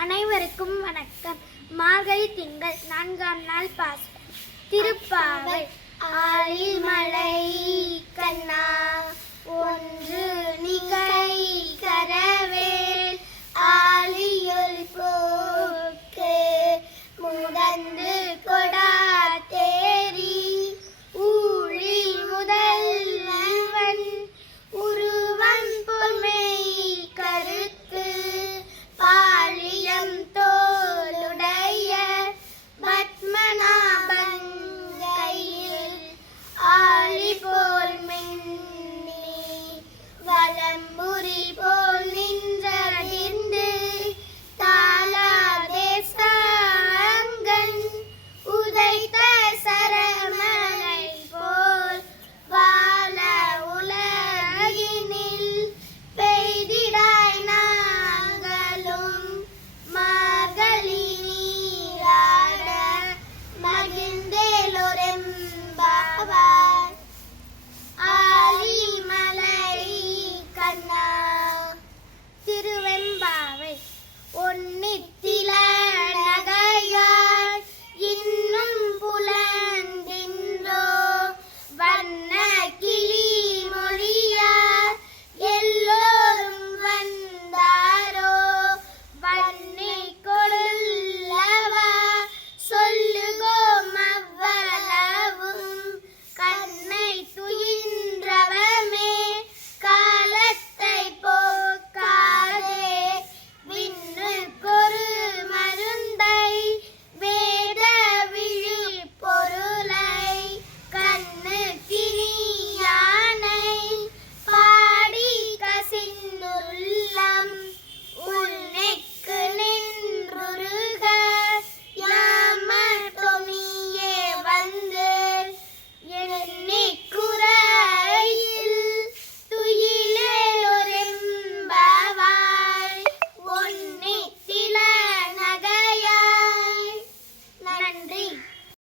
அனைவருக்கும் வணக்கம். மார்கழி திங்கள் நான்காம் நாள் பாஸ் திருப்பாவை ஆழிமலை I'm Moody Boy.